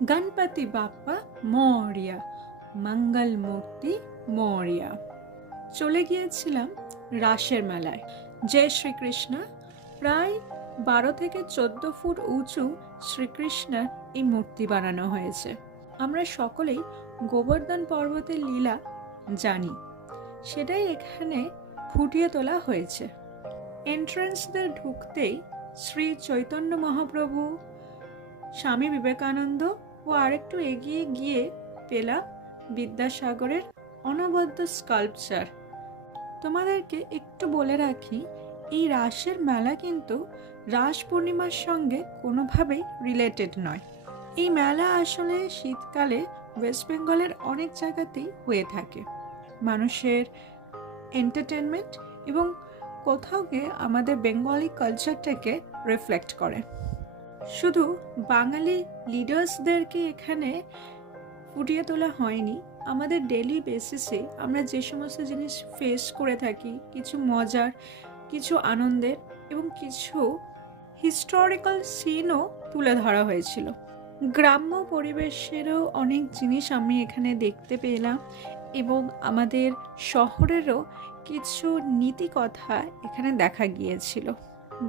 গণপতি বাপ্পা মৌরিয়া, মঙ্গল মূর্তি মৌরিয়া। চলে গিয়েছিলাম রাসের মেলায়। জয় শ্রীকৃষ্ণ। প্রায় 12 থেকে 14 ফুট উঁচু শ্রীকৃষ্ণের এই মূর্তি বানানো হয়েছে। আমরা সকলেই গোবর্ধন পর্বতের লীলা জানি, সেটাই এখানে ফুটিয়ে তোলা হয়েছে। এন্ট্রান্স দিয়ে ঢুকতেই শ্রী চৈতন্য মহাপ্রভু, স্বামী বিবেকানন্দ ও আরেকটু এগিয়ে গিয়ে পেলাম বিদ্যাসাগরের অনবদ্য স্কাল্পচার। তোমাদেরকে একটু বলে রাখি, এই রাসের মেলা কিন্তু রাস পূর্ণিমার সঙ্গে কোনোভাবেই রিলেটেড নয়। এই মেলা আসলে শীতকালে ওয়েস্ট বেঙ্গলের অনেক জায়গাতেই হয়ে থাকে। মানুষের এন্টারটেনমেন্ট এবং কোথাও গিয়ে আমাদের বেঙ্গলি কালচারটাকে রিফ্লেক্ট করে। শুধু বাঙালি লিডার্সদেরকে এখানে ফুটিয়ে তোলা হয়নি, আমাদের ডেইলি বেসিসে আমরা যে সমস্ত জিনিস ফেস করে থাকি, কিছু মজার, কিছু আনন্দের এবং কিছু হিস্টোরিক্যাল সিনও তুলে ধরা হয়েছিল। গ্রাম্য পরিবেশেরও অনেক জিনিস আমি এখানে দেখতে পেলাম এবং আমাদের শহরেরও কিছু নীতি কথা এখানে দেখা গিয়েছিল।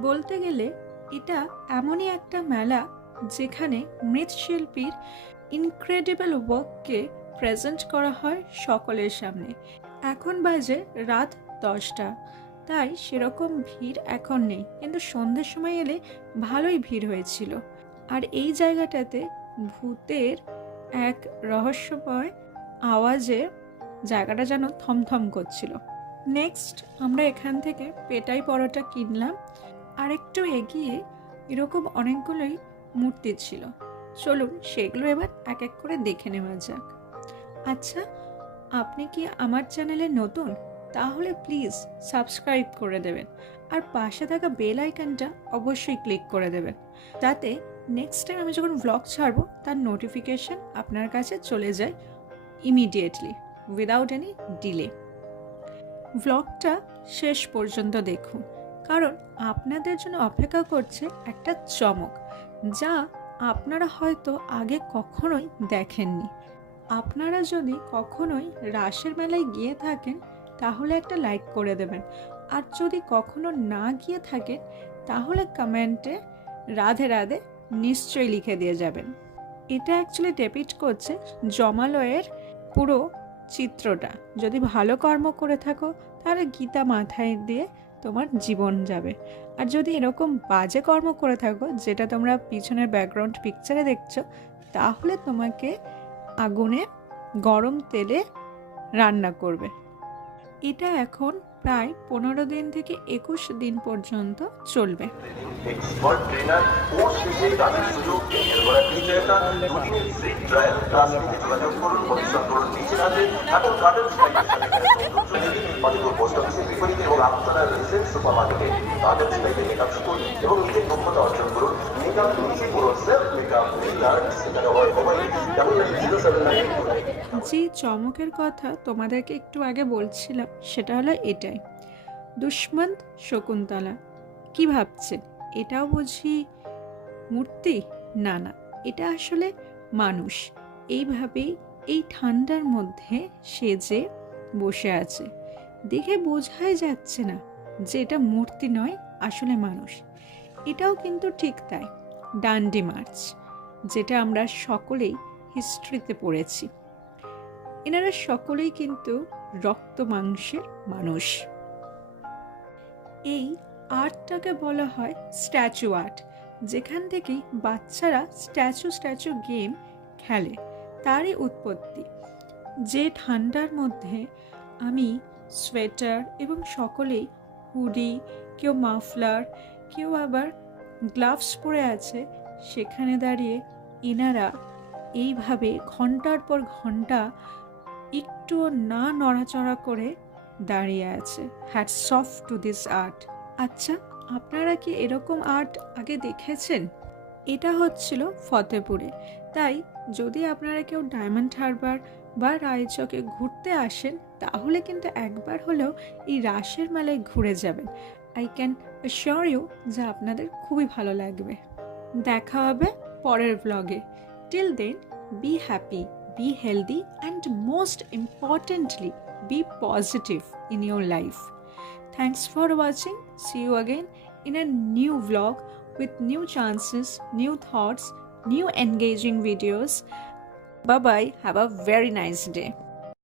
বলতে গেলে এটা এমনই একটা মেলা যেখানে মৃৎশিল্পীর ইনক্রেডিবল ওয়ার্ককে প্রেজেন্ট করা হয় সকলের সামনে। এখন বাজে রাত 10টা, তাই সেরকম ভিড় এখন নেই, কিন্তু সন্ধ্যের সময় এলে ভালোই ভিড় হয়েছিল। আর এই জায়গাটাতে ভূতের এক রহস্যময় আওয়াজে জায়গাটা যেন থমথম করছিল। নেক্সট আমরা এখান থেকে পেটাই পরোটা কিনলাম। আর একটু এগিয়ে এরকম অনেকগুলোই মূর্তি ছিল। চলুন সেগুলো এবার এক এক করে দেখে নেওয়া যাক। আচ্ছা, আপনি কি আমার চ্যানেলে নতুন? তাহলে প্লিজ সাবস্ক্রাইব করে দেবেন আর পাশে থাকা বেল আইকনটা অবশ্যই ক্লিক করে দেবেন, যাতে নেক্সট টাইম আমি যখন ভ্লগ ছাড়বো তার নোটিফিকেশন আপনার কাছে চলে যায় ইমিডিয়েটলি, উইদাউট এনি ডিলে। ভ্লগটা শেষ পর্যন্ত দেখুন, কারণ আপনাদের জন্য অপেক্ষা করছে একটা চমক, যা আপনারা হয়তো আগে কখনোই দেখেননি। আপনারা যদি কখনোই রাসের মেলায় গিয়ে থাকেন তাহলে একটা লাইক করে দেবেন, আর যদি কখনো না গিয়ে থাকেন তাহলে কমেন্টে রাধে রাধে নিশ্চয়ই লিখে দিয়ে যাবেন। এটা অ্যাকচুয়ালি ডেপিক্ট করছে জমালয়ের পুরো চিত্রটা। যদি ভালো কর্ম করে থাকো তাহলে গীতা মাথায় দিয়ে তোমার জীবন যাবে, আর যদি এরকম বাজে কর্ম করে থাকো, যেটা তোমরা পিছনের ব্যাকগ্রাউন্ড পিকচারে দেখছো, তাহলে তোমাকে আগুনে গরম তেলে রান্না করবে। এটা এখন প্রায় 15 দিন থেকে 21 দিন পর্যন্ত চলবে। যে চমকের কথা তোমাদেরকে একটু আগে বলছিলাম সেটা হলো এটাই, দুষ্মন্ত শকুন্তলা। কি ভাবছেন এটাও বুঝি মূর্তি? না না, এটা আসলে মানুষ। এইভাবেই এই ঠান্ডার মধ্যে সেজে বসে আছে। দেখে বোঝাই যাচ্ছে না যে এটা মূর্তি নয়, আসলে মানুষ। এটাও কিন্তু ঠিক তাই, ডান্ডি মার্চ, যেটা আমরা সকলেই হিস্ট্রিতে পড়েছি। এনারা সকলেই কিন্তু রক্ত মাংসের মানুষ। এই আর্টটাকে বলা হয় স্ট্যাচু আর্ট, যেখান থেকে বাচ্চারা স্ট্যাচু গেম খেলে, তারই উৎপত্তি। যে ঠান্ডার মধ্যে আমি সোয়েটার এবং সকলেই হুডি, কেউ মাফলার, কেউ আবার গ্লাভস পরে আছে, সেখানে দাঁড়িয়ে এনারা এইভাবে ঘন্টার পর ঘন্টা একটুও না নড়াচড়া করে দাঁড়িয়ে আছে। Hats off to this art. আচ্ছা, আপনারা কি এরকম আর্ট আগে দেখেছেন? এটা হচ্ছিল ফতেপুরে। তাই যদি আপনারা কেউ ডায়মন্ড হারবার বা রায়চকে ঘুরতে আসেন তাহলে কিন্তু একবার হলেও এই রাসের মেলায় ঘুরে যাবেন। আই ক্যান অ্যাসিওর ইউ যে আপনাদের খুবই ভালো লাগবে। দেখা হবে পরের ব্লগে। Till then, be happy, be healthy, and most importantly, be positive in your life. Thanks for watching. See you again in a new vlog with new chances, new thoughts, new engaging videos. Bye bye. Have a very nice day.